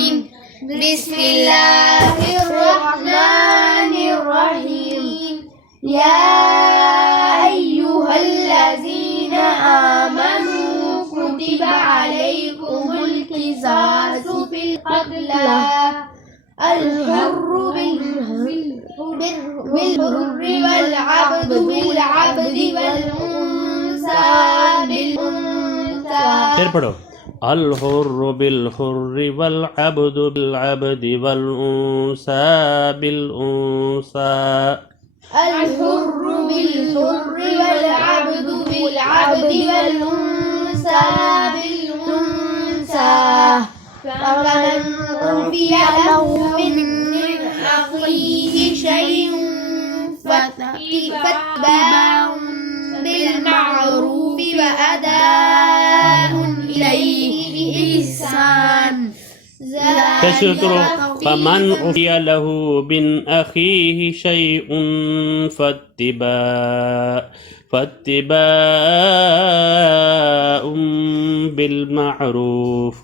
الرجيم بسم الله الرحمن الرحيم يا أيها الذين آمنوا كتب عليكم القصاص في القتلى الحر بالحر والعبد بالعبد والأنثى بالأنثى फिर पढ़ो الحر بالحر والعبد بالعبد والأنثى بالأنثى الحر بالحر والعبد بالعبد والأنثى بالأنثى فمن أوفي له من أخيه شيء فاتباع بالمعروف وأداء إليه بإحسان تشكر فمن عفي له من أخيه شيء فاتباع بالمعروف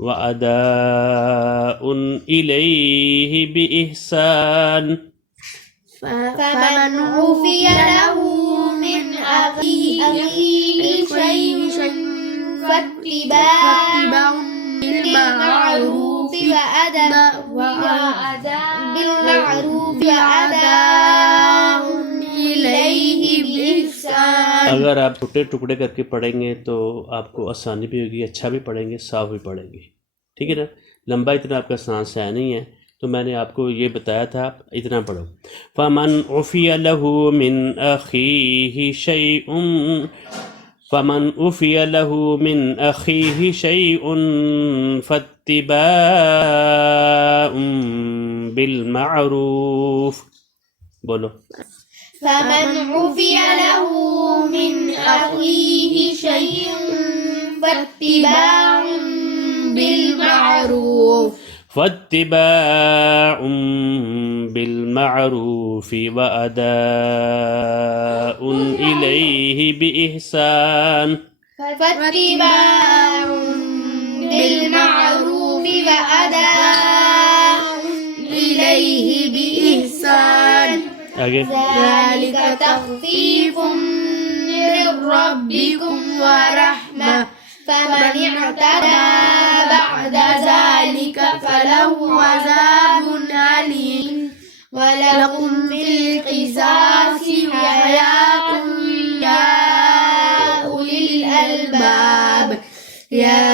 وأداء إليه بإحسان فمن عفي له من أخيه شيء فاتباع بالمعروف وأداء إليه بإحسان अगर आप टुकड़े टुकड़े करके पढ़ेंगे तो आपको आसानी भी होगी, अच्छा भी पढ़ेंगे, साफ भी पढ़ेंगे। ठीक है ना। लंबा इतना आपका सांस है नहीं है, तो मैंने आपको ये बताया था आप इतना पढ़ो। फमन उफिया लहू मिन अखीही शैउन फमन उफिया लहू मिन अखीही शैउन फत्तिबाउम बिलमारूफ। बोलो فمن عفي له من أخيه شيء فاتباع بالمعروف فاتباع بالمعروف وأداء إليه بإحسان فاتباع بالمعروف وأداء إليه بإحسان ذلك تخفيف من ربكم ورحمة فمن اعتدى بعد ذلك فله عذاب أليم ولكم في القصاص حياة يا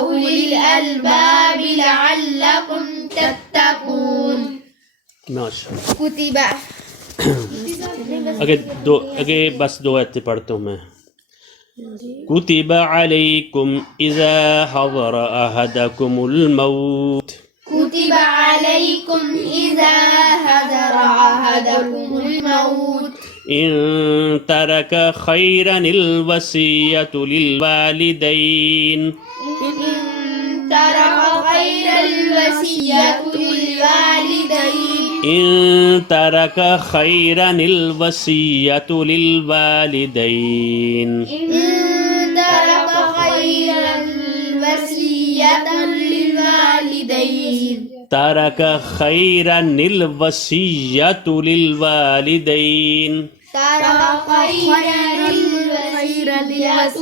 أولي الألباب لعلكم تتقون माशाअल्लाह। كتب आगे बस दो आयतें पढ़ता हूँ मैं। كتب عليكم إذا حضر أحدكم الموت كتب عليكم إذا حضر أحدكم الموت إن ترك خيرا الوصية للوالدين إن ترك خيرا الوصية للوالدين إن ترك خيرا الوصية للوالدين إن ترك خيرا الوصية للوالدين ترك خيرا الوصية للوالدين ترك خيرا الوصية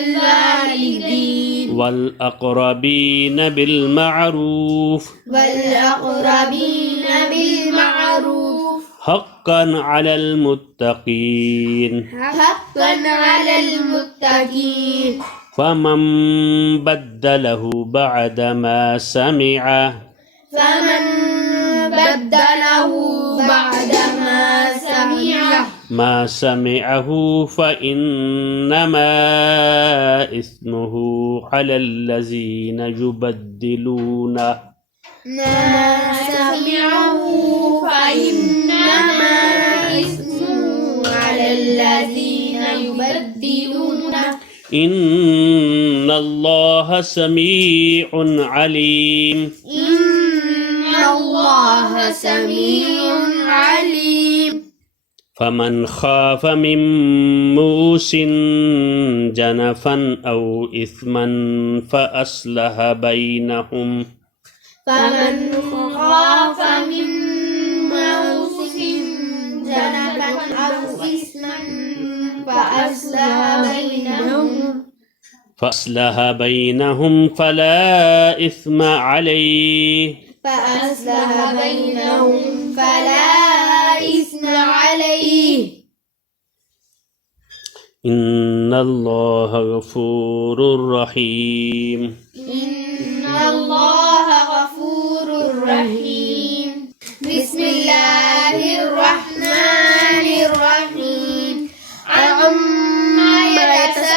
للوالدين والأقربين بالمعروف والأقربين بالمعروف حقا على المتقين حقا على المتقين فمن بدله بعد ما سمعه فمن بدله بعد ما سمعه فإنما إثمه على الذين يبدلونه ما سمعه فإنما إثمه على الذين يبدلونه إن الله سميع عليم إن الله سميع عليم فمن خاف من موص جنفا أو إثما فأصلح بينهم فمن خاف من موص جنفا أو إثما فأصلح بينهم فلا إثم عليه إن الله غفور رحيم بسم الله الرحمن الرحيم عما يتساءلون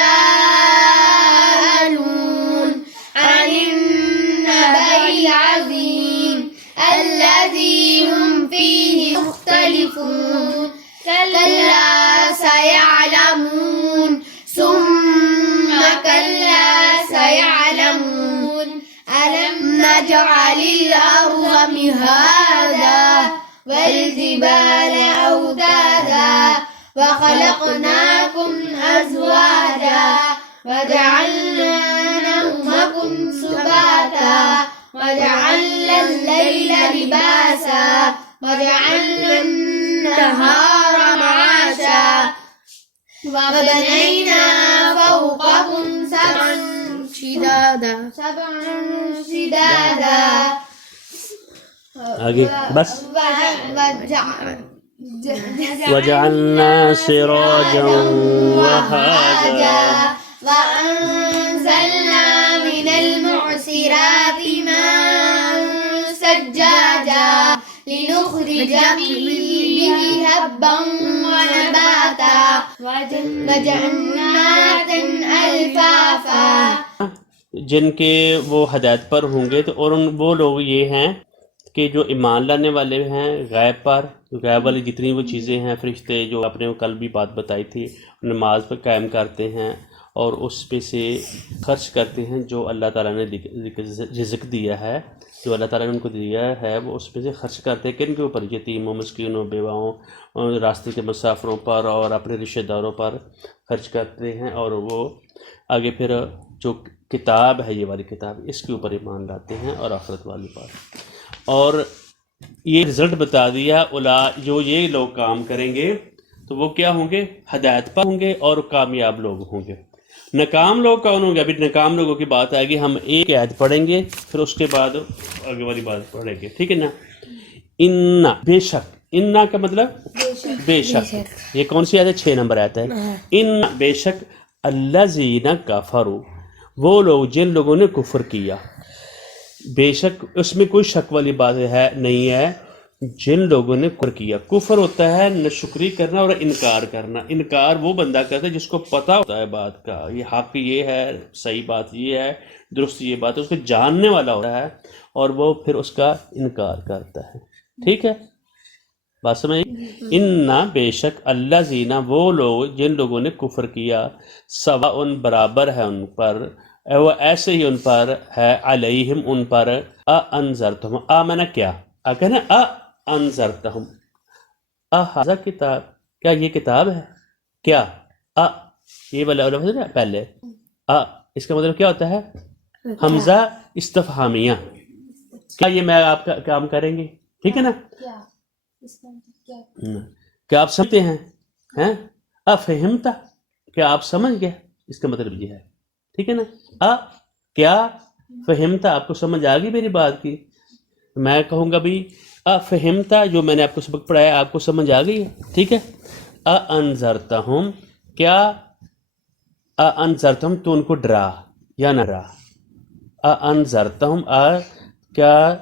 عن النبأ العظيم الذي هم فيه مختلفون كلا سيعلمون ثم كلا سيعلمون ألم نجعل الأرض مهادا والجبال أوتادا وخلقناكم أزواجا وجعلنا نومكم سباتا وجعلنا الليل لباسا وجعلنا النهار معاشا وبنينا فوقكم سبعا شدادا आगे बस وجعلنا سراجا وهاجا وأنزلنا من المعصرات ماء ثجاجا لنخرج به حبا ونباتا وجنات ألفافا जिनके वो हदायत पर होंगे तो और वो लोग ये हैं कि जो ईमान लाने वाले हैं गैब पर, गैब वाली जितनी वो चीज़ें हैं, फरिश्ते जो आपने वो कल भी बात बताई थी, नमाज पर कायम करते हैं और उस पे से खर्च करते हैं जो अल्लाह ताला ने रिज़्क़ दिया है, जो अल्लाह ताला ने उनको दिया है वो उस पे से खर्च करते हैं। किन के ऊपर? यतीमों, मिस्कीनों, बेवाओं, रास्ते के मुसाफिरों पर और अपने रिश्तेदारों पर खर्च करते हैं। और वो आगे फिर जो किताब है, ये वाली किताब, इसके ऊपर ईमान लाते हैं और आखिरत वाली पर। और ये रिज़ल्ट बता दिया, उला जो ये लोग काम करेंगे तो वो क्या होंगे? हदायत पर होंगे और कामयाब लोग होंगे। नाकाम लोग कौन होंगे? अभी नाकाम लोगों की बात आएगी, हम एक आयत पढ़ेंगे फिर उसके बाद आगे वाली बात पढ़ेंगे, ठीक है ना। इन्ना, बेशक, इन्ना का मतलब बेशक। ये कौन सी आयत है? 6 नंबर आयत है। इन्ना बेशक अल्लज़ीना कफ़रू, वो लोग जिन लोगों ने कुफ्र किया। बेशक उसमें कोई शक वाली बात है नहीं है, जिन लोगों ने कुफ्र किया। कुफ्र होता है नाशुक्री करना और इनकार करना। इनकार वो बंदा करता है जिसको पता होता है बात का, ये हक ये है, सही बात ये है, दुरुस्त ये बात है, उसको जानने वाला होता है और वो फिर उसका इनकार करता है। ठीक है, बात समझ। इन्ना बेशक अल्लाज़ीना, वो लोग जिन लोगों ने कुफ्र किया, सवा उन बराबर है उन पर, वो ऐसे ही उन पर है, अलैहिम उन पर, अनज़रतहुम, मैंने क्या कहना, अनज़रतहुम, हाज़ा किताब, क्या ये किताब है? क्या ये वाला पहले इसका मतलब क्या होता है? हमज़ा इस्तफ़हामिया, क्या ये मैं आपका काम करेंगे? ठीक है ना। क्या आप समझते हैं? अफ़हिमता, क्या आप समझ गए? इसका मतलब ये है, ठीक है ना। क्या फ़हिमता, आपको समझ आ गई मेरी बात की? मैं कहूँगा भी अफ़हिमता, जो मैंने आपको सबक पढ़ाया आपको समझ आ गई है, ठीक है। अनज़रतहुम, क्या अनज़रतहुम, तो उनको डरा या न डरा। अनज़रतहुम, क्या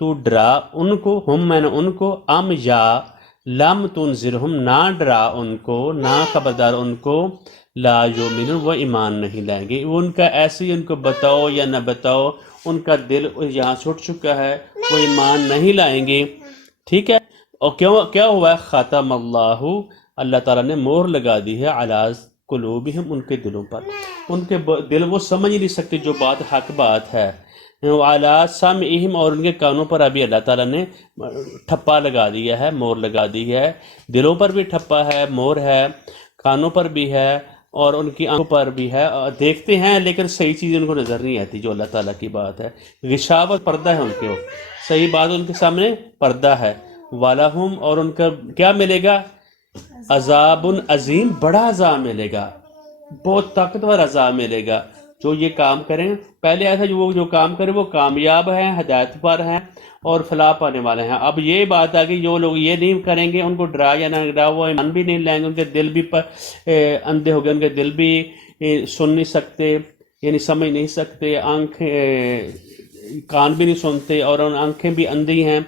तू डरा उनको, हम मैंने उनको, अम या लम तुनज़िरहुम, ना डरा उनको, ना खबरदार उनको, ला युमिनून, वो ईमान नहीं लाएंगे। वो उनका ऐसे ही उनको बताओ या न बताओ, उनका दिल यहाँ छूट चुका है, वो ईमान नहीं लाएंगे, ठीक है। और क्यों क्या हुआ है? ख़तमल्लाहु, अल्लाह ताला ने मोहर लगा दी है, अला कुलूबिहिम, उनके दिलों पर। उनके दिल वो समझ ही नहीं सकते जो बात हक बात है। अला समइहिम, और उनके कानों पर अभी अल्लाह ताला ने ठप्पा लगा दिया है, मोहर लगा दी है। दिलों पर भी ठप्पा है, मोहर है, कानों पर भी है, और उनकी आंखों पर भी है, देखते हैं लेकिन सही चीज़ उनको नज़र नहीं आती, जो अल्लाह ताला की बात है। गिशावत पर्दा है उनके, वो सही बात उनके सामने पर्दा है। वालाहुम, और उनका क्या मिलेगा? अजाबुन अजीम, बड़ा अजाब मिलेगा, बहुत ताकतवर अजाब मिलेगा। जो ये काम करें, पहले ऐसा जो काम करे वो कामयाब हैं, हदायत पर हैं और फलाह पाने वाले हैं। अब ये बात आ गई, जो लोग ये नहीं करेंगे उनको डरा या ना डरा, वो ईमान भी नहीं लाएंगे, उनके दिल भी अंधे हो गए, उनके दिल भी सुन नहीं सकते, यानी समझ नहीं सकते, कान भी नहीं सुनते और उन आंखें भी अंधी हैं,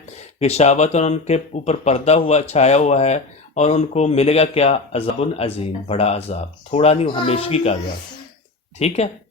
गिशावत, और उनके ऊपर पर्दा हुआ छाया हुआ है, और उनको मिलेगा क्या? अज़ाबुन अजीम, बड़ा अजाब, थोड़ा नहीं, हमेशगी का अजाब। ठीक है।